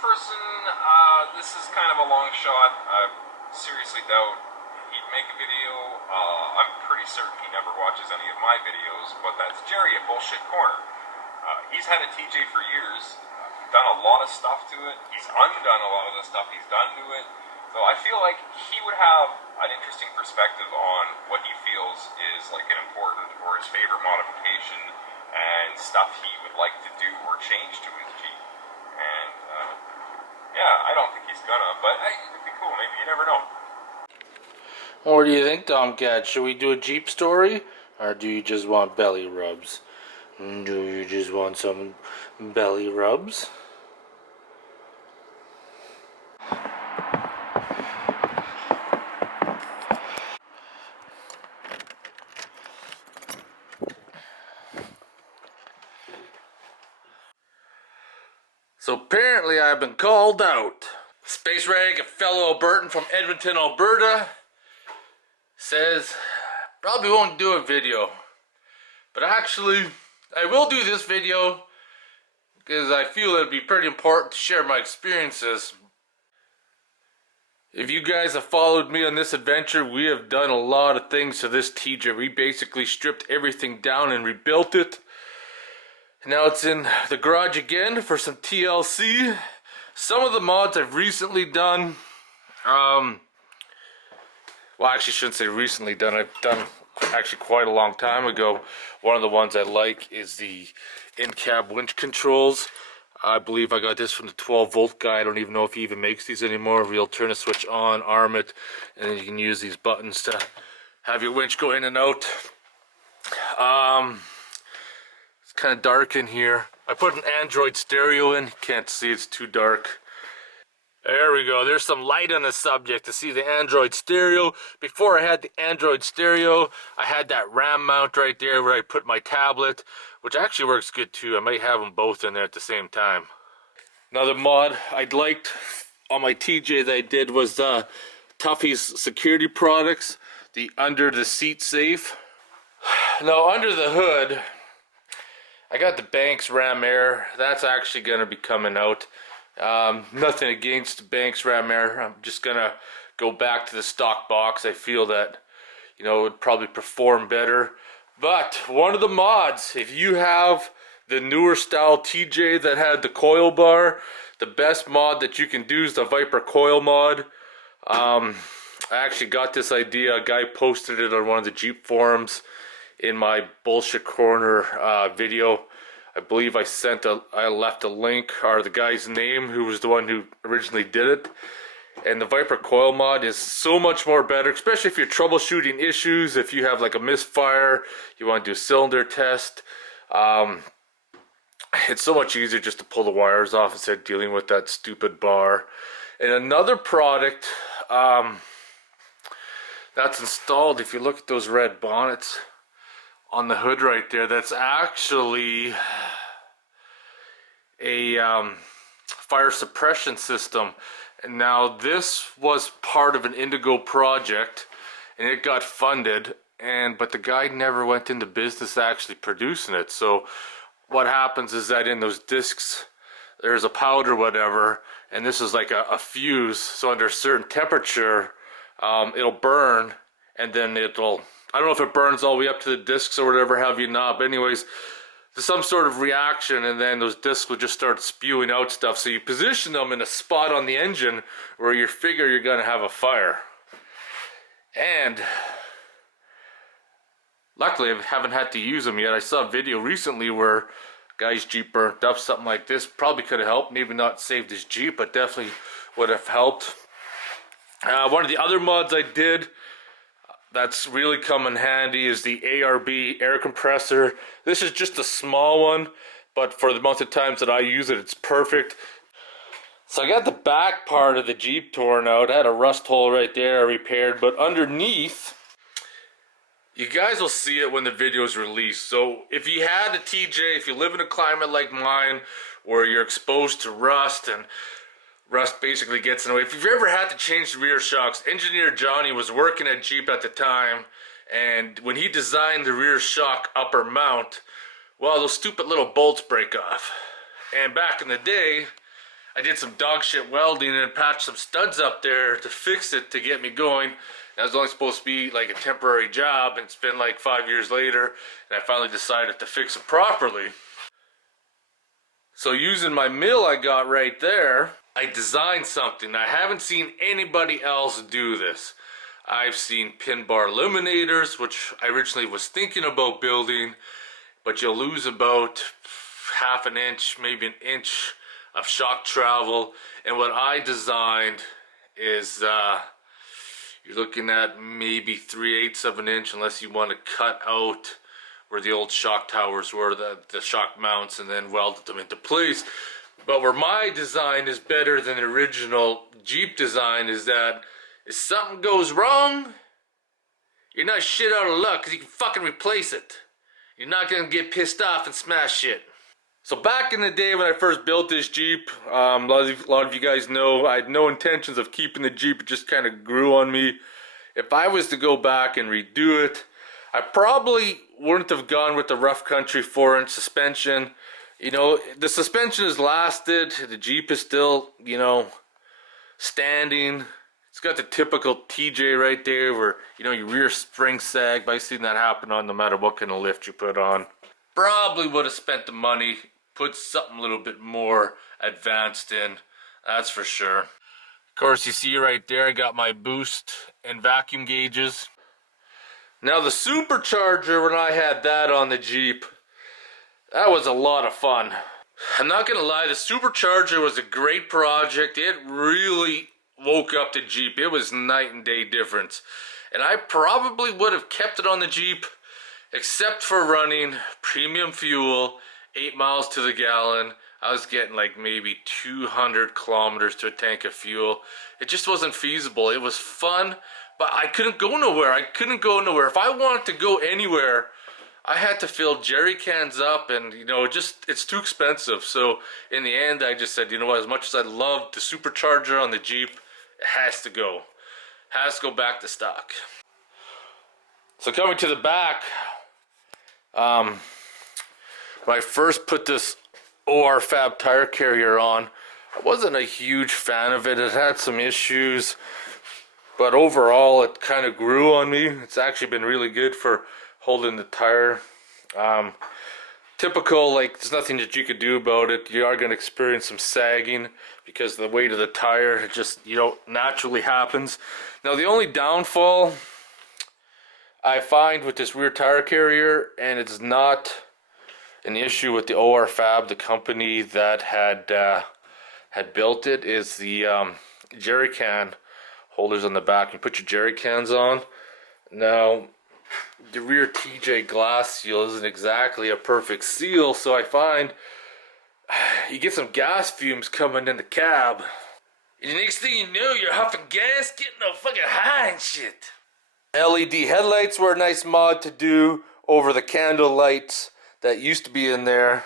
Person, this is kind of a long shot. I seriously doubt he'd make a video. I'm pretty certain he never watches any of my videos, but that's Jerry at Bullshit Corner. He's had a TJ for years, done a lot of stuff to it. He's undone a lot of the stuff he's done to it. So I feel like he would have an interesting perspective on what he feels is like an important or his favorite modification and stuff he would like to do or change to his Jeep. And yeah, I don't think he's gonna, but hey, it'd be cool. Maybe you never know. What do you think, Tomcat? Should we do a Jeep story, or do you just want belly rubs? Do you just want some belly rubs? So apparently I've been called out. Spacerag, a fellow Albertan from Edmonton, Alberta, says probably won't do a video. But actually, I will do this video because I feel it'd be pretty important to share my experiences. If you guys have followed me on this adventure, we have done a lot of things to this TJ. We basically stripped everything down and rebuilt it. Now it's in the garage again for some TLC. Some of the mods I've recently done. Well, I actually shouldn't say recently done. I've done actually quite a long time ago. One of the ones I like is the in-cab winch controls. I believe I got this from the 12-volt guy. I don't even know if he even makes these anymore. You'll turn the switch on, arm it, and then you can use these buttons to have your winch go in and out. It's kind of dark in here. I put an Android stereo in. Can't see, it's too dark. There we go. There's some light on the subject to see the Android stereo. Before I had the Android stereo, I had that RAM mount right there where I put my tablet, which actually works good too. I might have them both in there at the same time. Another mod I liked on my TJ that I did was Tuffy's security products, the under the seat safe. Now under the hood, I got the Banks Ram Air. That's actually going to be coming out. Nothing against Banks Ram Air. I'm just going to go back to the stock box. I feel that, you know, it would probably perform better. But one of the mods, if you have the newer style TJ that had the coil bar, the best mod that you can do is the Viper coil mod. I actually got this idea. A guy posted it on one of the Jeep forums in my Bullshit Corner video. I believe I left a link or the guy's name who was the one who originally did it. And the Viper coil mod is so much more better, especially if you're troubleshooting issues, if you have like a misfire, you want to do a cylinder test. It's so much easier just to pull the wires off instead of dealing with that stupid bar. And another product that's installed, if you look at those red bonnets on the hood right there, that's actually a fire suppression system. And now this was part of an Indigo project and it got funded, but the guy never went into business actually producing it. So what happens is that in those discs there's a powder whatever, and this is like a fuse, so under a certain temperature it'll burn, and then I don't know if it burns all the way up to the discs or whatever have you not, but anyways, there's some sort of reaction and then those discs will just start spewing out stuff. So you position them in a spot on the engine where you figure you're going to have a fire. And luckily I haven't had to use them yet. I saw a video recently where a guy's Jeep burnt up, something like this. Probably could have helped, maybe not saved his Jeep, but definitely would have helped. One of the other mods I did that's really come in handy is the ARB air compressor. This is just a small one, but for the amount of times that I use it, it's perfect. So I got the back part of the Jeep torn out. I had a rust hole right there repaired, but underneath, you guys will see it when the video is released. So if you had a TJ, if you live in a climate like mine where you're exposed to rust and rust basically gets in the way. If you've ever had to change the rear shocks, engineer Johnny was working at Jeep at the time, and when he designed the rear shock upper mount, well, those stupid little bolts break off. And back in the day, I did some dog shit welding and patched some studs up there to fix it to get me going. That was only supposed to be like a temporary job, and it's been like 5 years later, and I finally decided to fix it properly. So using my mill I got right there, I designed something. I haven't seen anybody else do this. I've seen pin bar eliminators, which I originally was thinking about building, but you'll lose about half an inch, maybe an inch of shock travel. And what I designed is you're looking at maybe 3/8 of an inch, unless you want to cut out where the old shock towers were, the shock mounts, and then welded them into place. But where my design is better than the original Jeep design is that if something goes wrong, you're not shit out of luck, because you can fucking replace it. You're not gonna get pissed off and smash shit. So back in the day when I first built this Jeep, a lot of you guys know I had no intentions of keeping the Jeep. It just kind of grew on me. If I was to go back and redo it, I probably wouldn't have gone with the rough country 4-inch suspension. You know, the suspension has lasted. The Jeep is still, you know, standing. It's got the typical TJ right there where, you know, your rear spring sag. But I've seen that happen on no matter what kind of lift you put on. Probably would have spent the money, put something a little bit more advanced in, that's for sure. Of course, you see right there, I got my boost and vacuum gauges. Now the Supercharger, when I had that on the Jeep, that was a lot of fun. I'm not gonna lie, the Supercharger was a great project. It really woke up the Jeep. It was night and day difference. And I probably would have kept it on the Jeep, except for running premium fuel, 8 miles to the gallon. I was getting like maybe 200 kilometers to a tank of fuel. It just wasn't feasible. It was fun, but I couldn't go nowhere. If I wanted to go anywhere, I had to fill jerry cans up, and you know, it's too expensive. So in the end, I just said, you know what, as much as I loved the Supercharger on the Jeep, it has to go. Has to go back to stock. So coming to the back, when I first put this OR Fab tire carrier on, I wasn't a huge fan of it. It had some issues, but overall it kind of grew on me. It's actually been really good for holding the tire. Typical, like, there's nothing that you could do about it. You are going to experience some sagging because the weight of the tire, it just, you know, naturally happens. Now the only downfall I find with this rear tire carrier, and it's not an issue with the OR Fab, the company that had built it, is the jerry can holders on the back. You put your jerry cans on. Now the rear TJ glass seal isn't exactly a perfect seal, so I find you get some gas fumes coming in the cab, and the next thing you know, you're huffing gas, getting all fucking high and shit. LED headlights were a nice mod to do over the candle lights that used to be in there.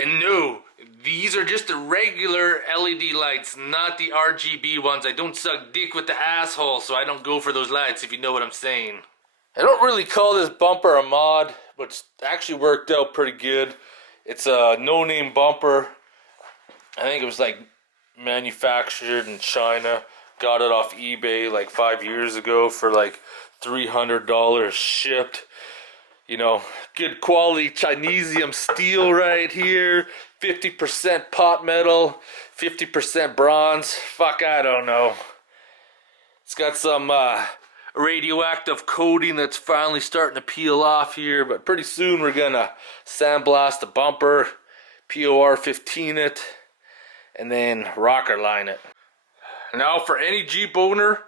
And no, these are just the regular LED lights, not the RGB ones. I don't suck dick with the asshole, so I don't go for those lights, if you know what I'm saying. I don't really call this bumper a mod, but it's actually worked out pretty good. It's a no-name bumper. I think it was like manufactured in China. Got it off eBay like 5 years ago for like $300 shipped. You know, good quality Chinesium steel right here. 50% pot metal, 50% bronze. Fuck, I don't know. It's got some radioactive coating that's finally starting to peel off here, but pretty soon we're gonna sandblast the bumper, POR 15 it, and then rocker line it. Now for any Jeep owner,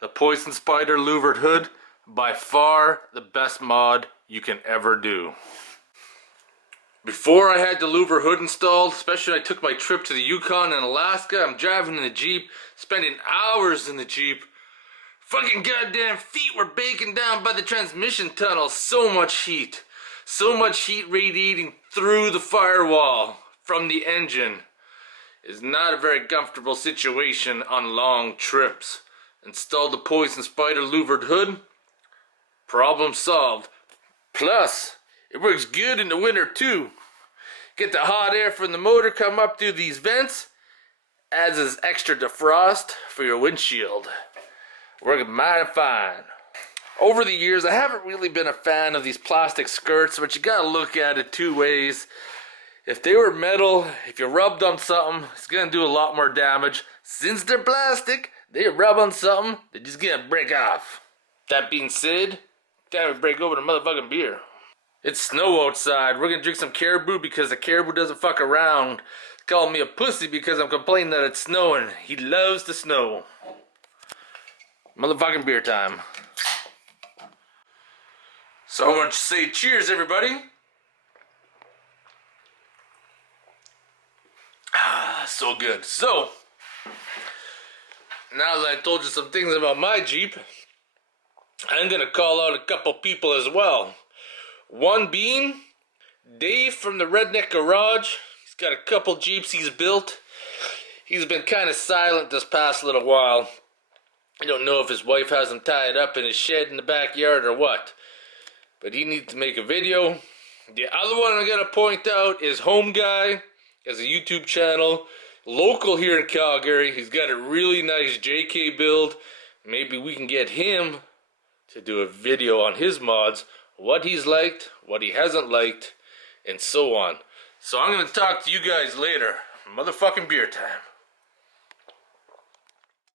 the Poison Spider louvered hood, by far the best mod you can ever do. Before I had the louver hood installed, especially when I took my trip to the Yukon and Alaska, I'm driving in the Jeep, spending hours in the Jeep. Fucking goddamn feet were baking down by the transmission tunnel. So much heat radiating through the firewall from the engine. Is not a very comfortable situation on long trips. Installed the Poison Spider louvered hood. Problem solved. Plus, it works good in the winter too. Get the hot air from the motor come up through these vents, adds this extra defrost for your windshield. Working mighty fine. Over the years, I haven't really been a fan of these plastic skirts, but you gotta look at it two ways. If they were metal, if you rubbed on something, it's gonna do a lot more damage. Since they're plastic, they rub on something, they're just gonna break off. That being said, time to break over the motherfucking beer. It's snow outside. We're gonna drink some caribou because the caribou doesn't fuck around. Calling me a pussy because I'm complaining that it's snowing. He loves the snow. Motherfucking beer time. So I want to say cheers, everybody. Ah, so good. So, now that I told you some things about my Jeep, I'm gonna call out a couple people as well. One being Dave from the Redneck Garage. He's got a couple Jeeps he's built. He's been kind of silent this past little while. I don't know if his wife has him tied up in his shed in the backyard or what. But he needs to make a video. The other one I'm gonna point out is Home Guy. He has a YouTube channel. Local here in Calgary. He's got a really nice JK build. Maybe we can get him to do a video on his mods. What he's liked, what he hasn't liked, and so on. So I'm gonna talk to you guys later. Motherfucking beer time.